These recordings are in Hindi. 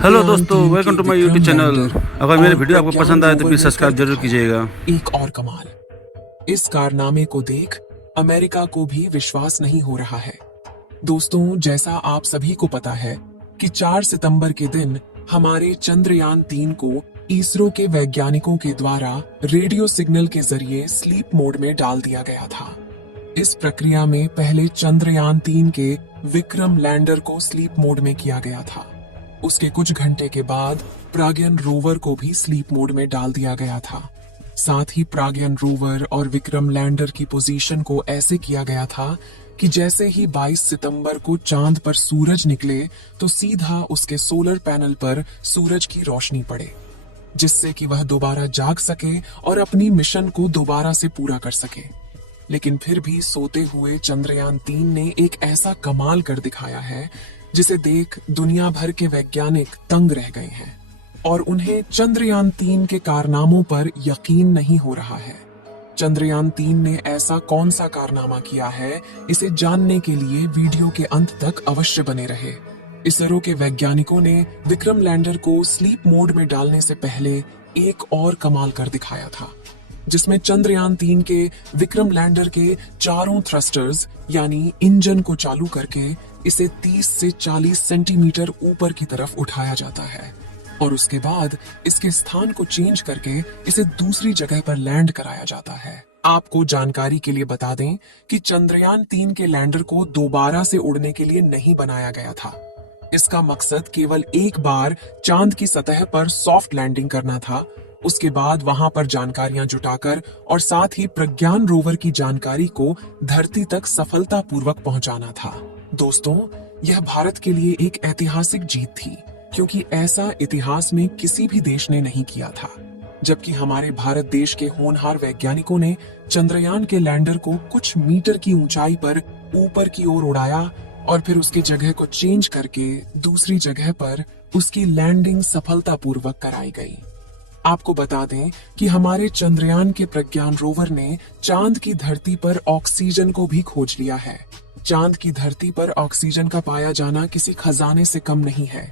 हेलो चंद्रयान दोस्तों, तीन वेलकम के to my YouTube Vikram channel. Lander अगर मेरे और वीडियो आपको प्रज्ञान पसंद आए तो रोवर प्लीज़ ने सब्सक्राइब कर जरूर कीजिएगा। दिखाया एक और कमाल। इस कारनामे को देख अमेरिका को भी विश्वास नहीं हो रहा है। दोस्तों, जैसा आप सभी को पता है कि 4 सितंबर के दिन हमारे चंद्रयान 3 को इसरो के वैज्ञानिकों के द्वारा रेडियो सिग्नल के जरिए स्लीप मोड में डाल दिया गया था। इस प्रक्रिया में पहले चंद्रयान 3 के विक्रम लैंडर को स्लीप मोड में किया गया था। उसके कुछ घंटे के बाद प्राज्ञान रोवर को भी स्लीप मोड में डाल दिया गया था। साथ ही प्राज्ञान रोवर और विक्रम लैंडर की पोजीशन को ऐसे किया गया था कि जैसे ही 22 सितंबर को चांद पर सूरज निकले तो सीधा उसके सोलर पैनल पर सूरज की रोशनी पड़े, जिससे कि वह दोबारा जाग सके और अपनी मिशन को दोबारा से पूरा कर सके। लेकिन फिर भी सोते हुए चंद्रयान 3 ने एक ऐसा कमाल कर दिखाया है जिसे देख दुनिया भर के वैज्ञानिक तंग रह गए हैं और उन्हें चंद्रयान 3 के कारनामों पर यकीन नहीं हो रहा है। चंद्रयान 3 ने ऐसा कौन सा कारनामा किया है, इसे जानने के लिए वीडियो के अंत तक अवश्य बने रहे। इसरो के वैज्ञानिकों ने विक्रम लैंडर को स्लीप मोड में डालने से पहले एक और कमाल कर दिखाया था, जिसमें चंद्रयान 3 के विक्रम लैंडर के चारों थ्रस्टर्स यानी इंजन को चालू करके इसे 30 से 40 सेंटीमीटर ऊपर की तरफ उठाया जाता है और उसके बाद इसके स्थान को चेंज करके इसे दूसरी जगह पर लैंड कराया जाता है। आपको जानकारी के लिए बता दें कि चंद्रयान 3 के लैंडर को दोबारा से उड़ने के लिए नहीं बनाया गया था। इसका मकसद केवल एक बार चांद की सतह पर सॉफ्ट लैंडिंग करना था, उसके बाद वहां पर जानकारियां जुटाकर और साथ ही प्रज्ञान रोवर की जानकारी को धरती तक सफलतापूर्वक पहुंचाना था। दोस्तों, यह भारत के लिए एक ऐतिहासिक जीत थी, क्योंकि ऐसा इतिहास में किसी भी देश ने नहीं किया था। जबकि हमारे भारत देश के होनहार वैज्ञानिकों ने चंद्रयान के लैंडर को कुछ मीटर की ऊंचाई पर ऊपर की ओर उड़ाया और फिर उसकी जगह को चेंज करके दूसरी जगह पर उसकी लैंडिंग सफलतापूर्वक कराई गई। आपको बता दें कि हमारे चंद्रयान के प्रज्ञान रोवर ने चांद की धरती पर ऑक्सीजन को भी खोज लिया है। चांद की धरती पर ऑक्सीजन का पाया जाना किसी खजाने से कम नहीं है,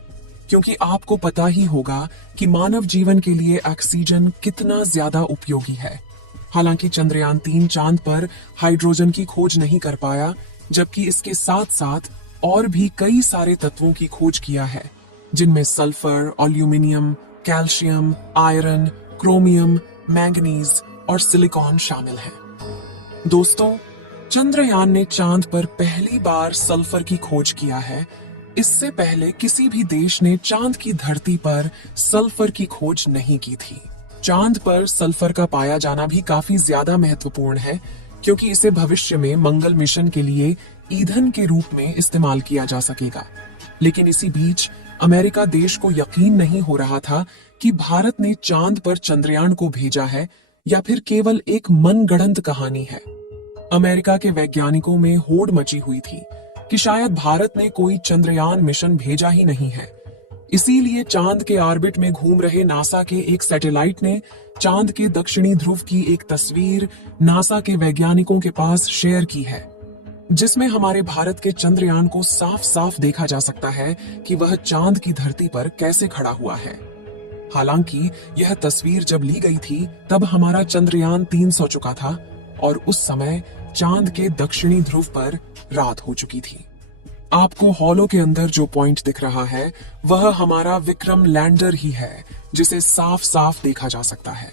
क्योंकि आपको पता ही होगा कि मानव जीवन के लिए ऑक्सीजन कितना ज्यादा उपयोगी है। हालांकि चंद्रयान 3 चांद पर हाइड्रोजन की खोज नहीं कर पाया, जबकि इसके साथ साथ और भी कई सारे तत्वों की खोज किया है, जिनमें sulphur, aluminium, calcium, iron, chromium, manganese और सिलिकॉन शामिल हैं। दोस्तों, चंद्रयान ने चांद पर पहली बार सल्फर की खोज किया है। इससे पहले किसी भी देश ने चांद की धरती पर सल्फर की खोज नहीं की थी। चांद पर सल्फर का पाया जाना भी काफी ज्यादा महत्वपूर्ण है, क्योंकि इसे भविष्य में मंगल मिशन के लिए ईंधन के रूप में इस्तेमाल किया जा सकेगा। लेकिन इसी बीच अमेरिका देश को यकीन नहीं हो रहा था कि भारत ने चांद पर चंद्रयान को भेजा है या फिर केवल एक मनगढ़ंत कहानी है। अमेरिका के वैज्ञानिकों में होड़ मची हुई थी कि शायद भारत ने कोई चंद्रयान मिशन भेजा ही नहीं है। इसीलिए चांद के ऑर्बिट में घूम रहे नासा के एक सैटेलाइट ने चांद के दक्षिणी ध्रुव की एक तस्वीर नासा के वैज्ञानिकों के पास शेयर की है, जिसमें हमारे भारत के चंद्रयान को साफ साफ देखा जा सकता है कि वह चांद की धरती पर कैसे खड़ा हुआ है। हालांकि यह तस्वीर जब ली गई थी तब हमारा चंद्रयान 3 सो चुका था और उस समय चांद के दक्षिणी ध्रुव पर रात हो चुकी थी। आपको हॉलो के अंदर जो पॉइंट दिख रहा है वह हमारा विक्रम लैंडर ही है, जिसे साफ साफ देखा जा सकता है।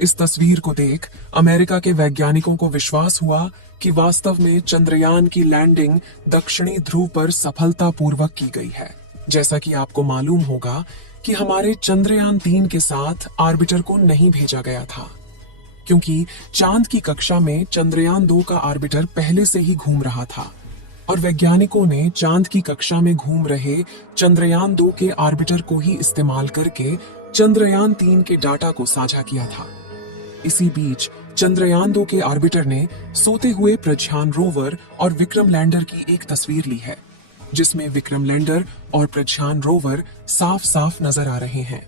इस तस्वीर को देख अमेरिका के वैज्ञानिकों को विश्वास हुआ कि वास्तव में चंद्रयान की लैंडिंग दक्षिणी ध्रुव पर सफलतापूर्वक की गई है। जैसा कि आपको मालूम होगा कि हमारे चंद्रयान 3 के साथ ऑर्बिटर को नहीं भेजा गया था, क्योंकि चांद की कक्षा में चंद्रयान 2 का ऑर्बिटर पहले से ही घूम रहा था और वैज्ञानिकों ने चांद की कक्षा में घूम रहे चंद्रयान 2 के ऑर्बिटर को ही इस्तेमाल करके चंद्रयान 3 के डाटा को साझा किया था। इसी बीच चंद्रयान 2 के ऑर्बिटर ने सोते हुए प्रज्ञान रोवर और विक्रम लैंडर की एक तस्वीर ली है, जिसमें विक्रम लैंडर और प्रज्ञान रोवर साफ साफ नजर आ रहे हैं।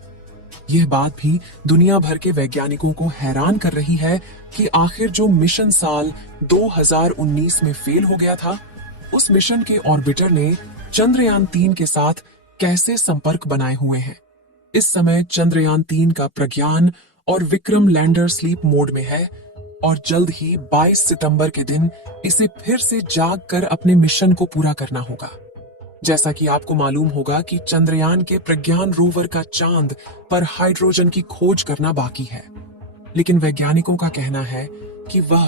यह बात भी दुनिया भर के वैज्ञानिकों को हैरान कर रही है कि आखिर जो मिशन साल 2019 में फेल हो गया था, उस मिशन के ऑर्बिटर ने चंद्रयान 3 के साथ कैसे संपर्क बनाए हुए हैं। इस समय चंद्रयान-3 का प्रज्ञान और विक्रम लैंडर स्लीप मोड में है और जल्द ही 22 सितंबर के दिन इसे फिर से जाग कर अपने मिशन को पूरा करना होगा। जैसा कि आपको मालूम होगा कि चंद्रयान के प्रज्ञान रोवर का चांद पर हाइड्रोजन की खोज करना बाकी है, लेकिन वैज्ञानिकों का कहना है कि वह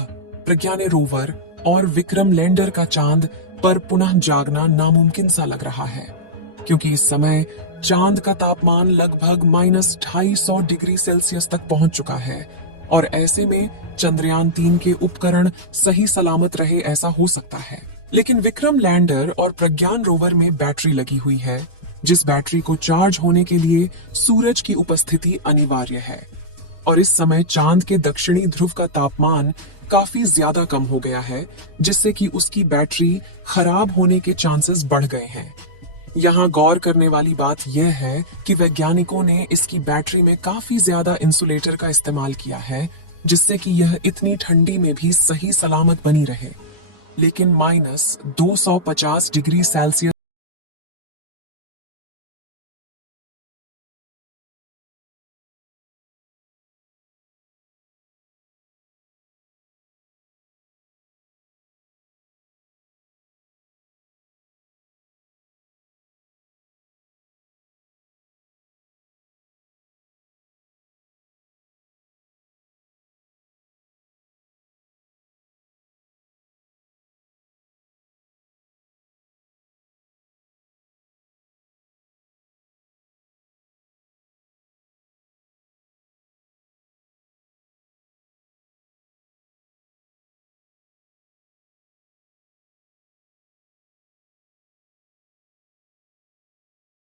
प्रज्ञान रोवर और विक्रम लैंडर का चांद पर पुनः जागना नामुमकिन सा लग रहा है, क्योंकि इस समय चांद का तापमान लगभग -250 डिग्री सेल्सियस तक पहुंच चुका है और ऐसे में चंद्रयान-3 के उपकरण सही सलामत रहे ऐसा हो सकता है। लेकिन विक्रम लैंडर और प्रज्ञान रोवर में बैटरी लगी हुई है, जिस बैटरी को चार्ज होने के लिए सूरज की उपस्थिति अनिवार्य है और इस समय चांद के दक्षिणी ध्रुव का तापमान काफी ज्यादा कम हो गया है, जिससे कि उसकी बैटरी खराब होने के चांसेस बढ़ गए हैं। यहाँ गौर करने वाली बात यह है कि वैज्ञानिकों ने इसकी बैटरी में काफी ज्यादा इंसुलेटर का इस्तेमाल किया है, जिससे कि यह इतनी ठंडी में भी सही सलामत बनी रहे। लेकिन -250 डिग्री सेल्सियस